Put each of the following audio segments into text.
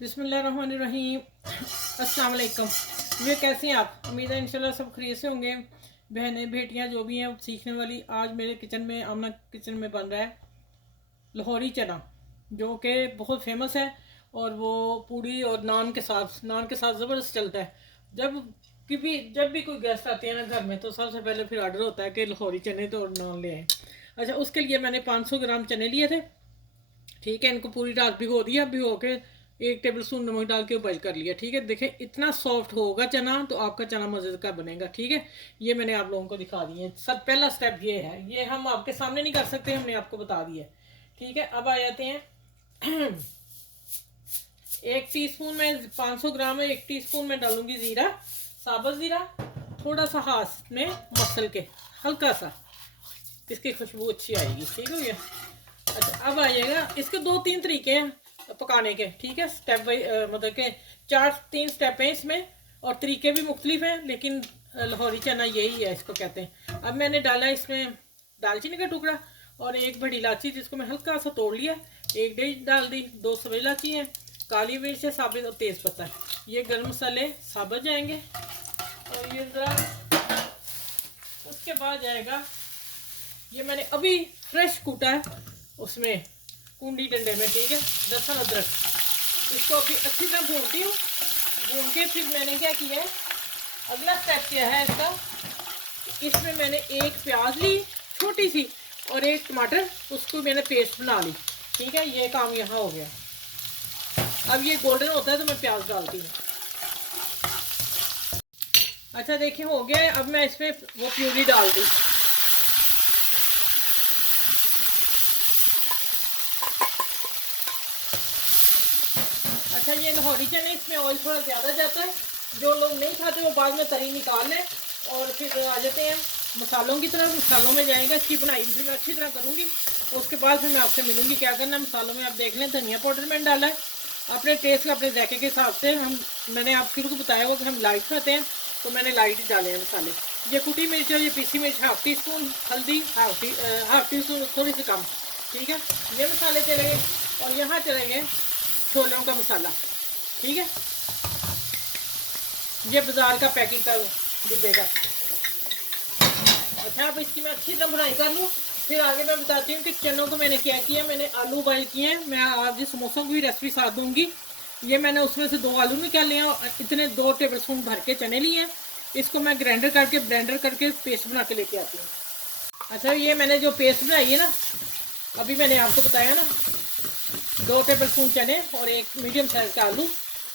बिस्मिल्लाहिर्रहमानिर्रहीम। अस्सलाम वालेकुम। ये कैसे हैं आप? उम्मीद है इंशाल्लाह सब खैरियत से होंगे। बहनें बेटियां जो भी हैं सीखने वाली, आज मेरे किचन में, आमना किचन में बन रहा है लाहौरी चना, जो कि बहुत फेमस है और वो पूड़ी और नान के साथ ज़बरदस्त चलता है। जब भी कोई गेस्ट आते हैं ना घर में, तो सबसे पहले फिर ऑर्डर होता है कि लाहौरी चने तो और नान ले आए। अच्छा, उसके लिए मैंने 500 ग्राम चने लिए थे। ठीक है, इनको पूरी रात भिगो दिया। भिगो के 1 टेबल स्पून नमक डाल के बॉइल कर लिया। ठीक है, देखें इतना सॉफ्ट होगा चना, तो आपका चना मज़े का बनेगा। ठीक है, ये मैंने आप लोगों को दिखा दिए। सब पहला स्टेप ये है, ये हम आपके सामने नहीं कर सकते, हमने आपको बता दिया। ठीक है, अब आ जाते हैं 1 टीस्पून में 500 ग्राम में 1 टीस्पून में डालूंगी ज़ीरा, साबुत ज़ीरा, थोड़ा सा हाथ में मसल के, हल्का सा, इसकी खुशबू अच्छी आएगी। ठीक हो गया। अच्छा, अब आ जाएगा। इसके 2-3 तरीके हैं पकाने के। ठीक है, स्टेप बाई मतलब के 3 स्टेप हैं इसमें, और तरीके भी मुख्तलिफ हैं, लेकिन लाहौरी चना यही है, इसको कहते हैं। अब मैंने डाला इसमें दालचीनी का टुकड़ा और 1 बड़ी इलायची, जिसको मैं हल्का सा तोड़ लिया, 1 डेढ़ डाल दी, 2 सब्ज़ इलायची है, काली मिर्च है साबित, और तेज़ पत्ता है। ये गर्म मसाले साबित जाएंगे। और ये ज़रा उसके बाद जाएगा, ये मैंने अभी फ्रेश कूटा है उसमें कुंडी डंडे में। ठीक है, लहसुन अदरक, इसको अभी अच्छी तरह भूनती हूँ। भून के फिर मैंने क्या किया है, अगला स्टेप क्या है इसका, इसमें मैंने 1 प्याज ली छोटी सी और 1 टमाटर, उसको मैंने पेस्ट बना ली। ठीक है, ये काम यहाँ हो गया। अब ये गोल्डन होता है तो मैं प्याज डालती हूँ। अच्छा देखिए, हो गया है। अब मैं इसमें वो प्यूरी डाल दी। अच्छा, ये लाहौरी चने, इसमें ऑयल थोड़ा ज़्यादा जाता है। जो लोग नहीं खाते वो बाद में तरी निकाल लें। और फिर आ जाते हैं मसालों की तरफ। मसालों में जाएगा, इसकी बनाई भी मैं अच्छी तरह करूँगी। उसके बाद फिर मैं आपसे मिलूँगी क्या करना है मसालों में। आप देख लें, धनिया पाउडर मैंने डाला है अपने टेस्ट का, अपने जायके के हिसाब से। मैंने आप शुरू को बताया हुआ कि हम लाइट खाते हैं, तो मैंने लाइट ही डाले हैं मसाले। ये कुटी मिर्च है, ये पीसी मिर्च 1/2 टीस्पून, हल्दी हाफ टी स्पून, थोड़ी सी कम। ठीक है, ये मसाले चलेंगे। और यहाँ चलेंगे छोलों का मसाला। ठीक है, ये बाजार का पैकिंग का डिब्बे का। अच्छा, अब इसकी मैं अच्छी तरह बुनाई कर लूँ, फिर आगे मैं बताती हूँ कि चनों को मैंने क्या किया। मैंने आलू बॉइल किए हैं, मैं आज ये समोसों की भी रेसिपी साथ दूंगी। ये मैंने उसमें से 2 आलू निकाल लिए हैं, इतने 2 टेबल स्पून भर के चने लिए हैं। इसको मैं ब्लेंडर करके पेस्ट बना के लेके आती हूँ। अच्छा, ये मैंने जो पेस्ट बनाई है ना, अभी मैंने आपको बताया ना, 2 टेबल स्पून चने और 1 मीडियम साइज का आलू,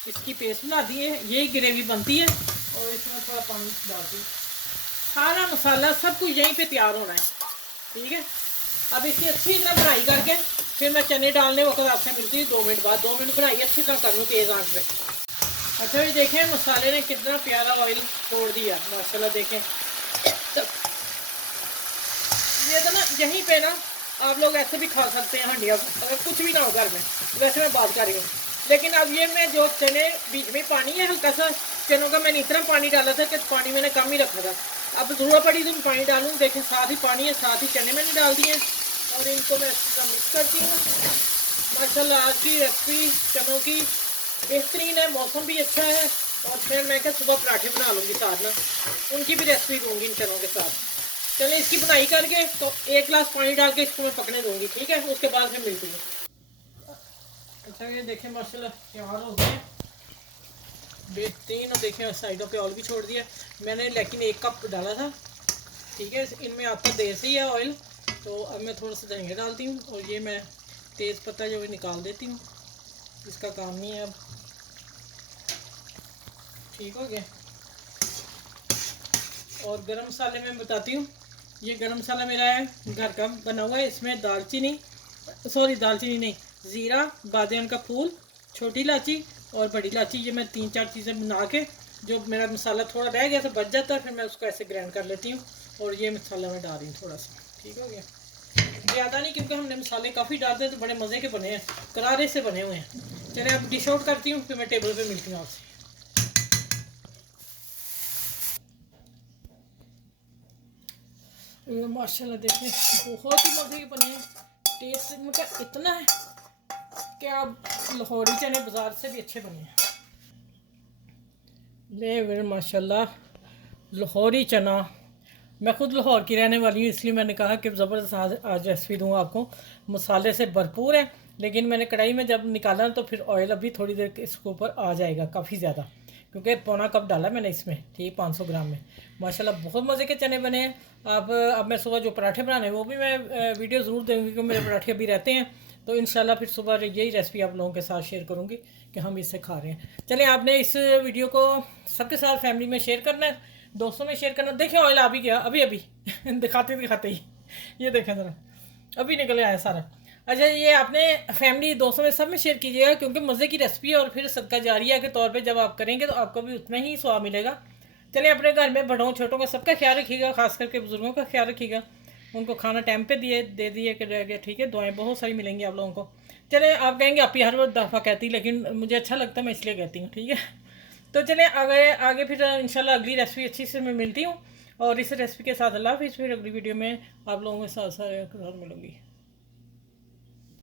इसकी पेस्ट बना दी है। ये ग्रेवी बनती है। और इसमें थोड़ा पानी डाल दी। सारा मसाला सब कुछ यहीं पे तैयार होना है। ठीक है, अब इसकी अच्छी तरह बनाई करके फिर मैं चने डालने वक्त आपसे मिलती हूँ 2 मिनट बाद। 2 मिनट बनाई अच्छी तरह कर लूँ तेज़ आंच पे। अच्छा, ये देखें मसाले ने कितना प्यारा ऑयल छोड़ दिया माशाल्लाह। देखें ये तो ना, यहीं पे ना आप लोग ऐसे भी खा सकते हैं हंडिया, अगर कुछ भी ना हो घर में। वैसे मैं बात कर रही हूँ। लेकिन अब ये मैं जो चने, बीच में पानी है हल्का सा चनों का, मैंने इतना पानी डाला था कि पानी मैंने कम ही रखा था। अब ज़रूरत पड़ी तो पानी डालूँ। देखें साथ ही पानी है, साथ ही चने मैंने डाल दिए और इनको मैं अच्छी तरह मिक्स करती हूँ। माशाल्लाह आज की रेसिपी चनों की बेहतरीन है, मौसम भी अच्छा है। और फिर मैं क्या सुबह पराठे बना लूँगी साथ ना, उनकी भी रेसिपी दूँगी इन चनों के साथ। चलिए, इसकी बनाई करके तो 1 गिलास पानी डाल के इसको मैं पकने दूँगी। ठीक है, उसके बाद फिर मिलती हूँ। अच्छा, ये देखें माशाल्लाह तैयार हो गए बेहतरीन। और देखें साइडों पे ऑयल भी छोड़ दिया मैंने, लेकिन 1 कप डाला था। ठीक है, इनमें आता देर से ही है ऑयल। तो अब मैं थोड़ा सा धनिया डालती हूँ, और ये मैं तेज़ पत्ता जो भी निकाल देती हूँ, इसका काम नहीं है अब। ठीक हो गया। और गरम मसाले में बताती हूँ, ये गरम मसाला मेरा है घर का बना हुआ है। इसमें दालचीनी नहीं, ज़ीरा, बादियान का फूल, छोटी इलायची और बड़ी इलायची, ये मैं 3-4 चीज़ें बना के, जो मेरा मसाला थोड़ा रह गया तो बच जाता है, फिर मैं उसको ऐसे ग्राइंड कर लेती हूँ। और ये मसाला मैं डाल रही हूँ थोड़ा सा। ठीक हो गया, ज़्यादा नहीं, क्योंकि हमने मसाले काफ़ी डालते हैं तो बड़े मज़े के बने हैं, करारे से बने हुए हैं। चलिए, अब डिश आउट करती हूँ, फिर मैं टेबल पर मिलती हूँ आपसे। माशाल्लाह देखें बहुत ही मज़े के बने हैं। टेस्ट इनका इतना है कि आप लाहौरी चने बाज़ार से भी अच्छे बने हैं। ले माशाल्लाह लाहौरी चना। मैं ख़ुद लाहौर की रहने वाली हूँ, इसलिए मैंने कहा कि ज़बरदस्त आज रेसिपी दूँ आपको। मसाले से भरपूर है, लेकिन मैंने कढ़ाई में जब निकाला तो फिर ऑयल अभी थोड़ी देर इसके ऊपर आ जाएगा, काफ़ी ज़्यादा, क्योंकि पौना कप डाला मैंने इसमें, ठीक 500 ग्राम में। माशाल्लाह बहुत मज़े के चने बने हैं। अब मैं सुबह जो पराठे बनाने वो भी मैं वीडियो ज़रूर दूँगी, क्योंकि मेरे पराठे अभी रहते हैं, तो इंशाल्लाह फिर सुबह यही रेसिपी आप लोगों के साथ शेयर करूँगी कि हम इससे खा रहे हैं। चलिए, आपने इस वीडियो को सबके साथ फैमिली में शेयर करना है, दोस्तों में शेयर करना। देखें ऑयल आ भी गया अभी अभी दिखाते दिखाते ही, ये देखें ज़रा अभी निकल आया सारा। अच्छा, ये आपने फैमिली दोस्तों में सब में शेयर कीजिएगा, क्योंकि मज़े की रेसिपी है और फिर सदका जारिया के तौर पे जब आप करेंगे तो आपको भी उतना ही स्वाद मिलेगा। चलिए, अपने घर में बड़ों छोटों का सबका ख्याल रखिएगा, खास करके बुज़ुर्गों का ख्याल रखिएगा। उनको खाना टाइम पे दे दिए कि रह गया, ठीक है। दुआएं बहुत सारी मिलेंगी आप लोगों को। चले, आप कहेंगे आप ही हर दफ़ा कहती, लेकिन मुझे अच्छा लगता है, मैं इसलिए कहती हूँ, ठीक है। तो चले आगे आगे फिर इंशाल्लाह अगली रेसिपी अच्छी से मैं मिलती हूँ, और इस रेसिपी के साथ अल्लाह हाफिज़। फिर अगली वीडियो में आप लोगों के साथ मिलूँगी।